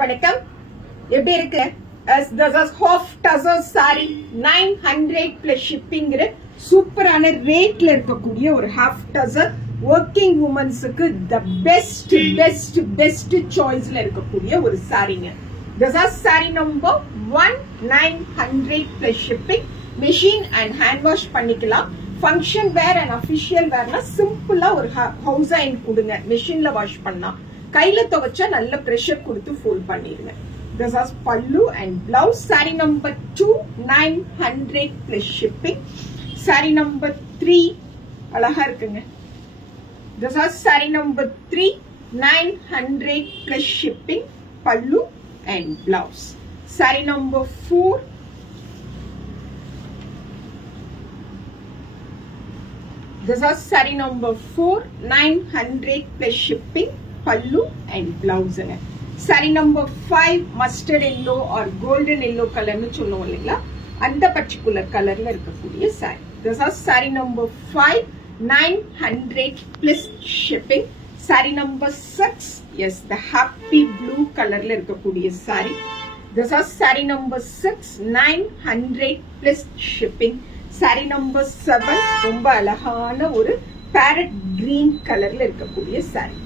வணக்கம், எப்படி இருக்கு? This is half tussar saree 900 plus shipping சூப்பரான ரேட்ல இருக்கக்கூடிய ஒரு half tussar working women'sக்கு the best choiceல இருக்கக்கூடிய ஒரு சாரிங்க. This is saree number 1900 plus shipping. machine and hand wash பண்ணிக்கலாம். function wear and official wearனா சிம்பிளா ஒரு house iron கொடுங்க. மெஷின்ல வாஷ் பண்ணா கையில துவைச்சா நல்ல பிரஷர் கொடுத்து ஃபோல்ட் பண்ணிருங்க. This is pallu and blouse. Saree number 2 900 plus shipping. Saree number 3 அழகா இருக்குங்க. This is saree number 3 900 plus shipping. Pallu and blouse. Saree number 4 This is saree number 4 900 plus shipping. Pallu and blouse. Saree number 5 mustard yellow or golden yellow color nu சொல்லுவோம் இல்லைங்களா, அந்த particular colorல இருக்கக்கூடிய saree. This is saree number 5 900 plus shipping. Saree number 6, yes, the happy blue colorல இருக்கக்கூடிய saree. This is saree number 6 900 plus shipping. Saree number 7 ரொம்ப அழகான ஒரு parrot green colorல இருக்கக்கூடிய saree.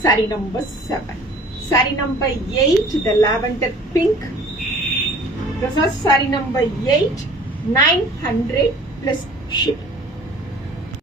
Saree number 7. Saree number 8, the lavender pink. This is saree number 8 900 plus shipping.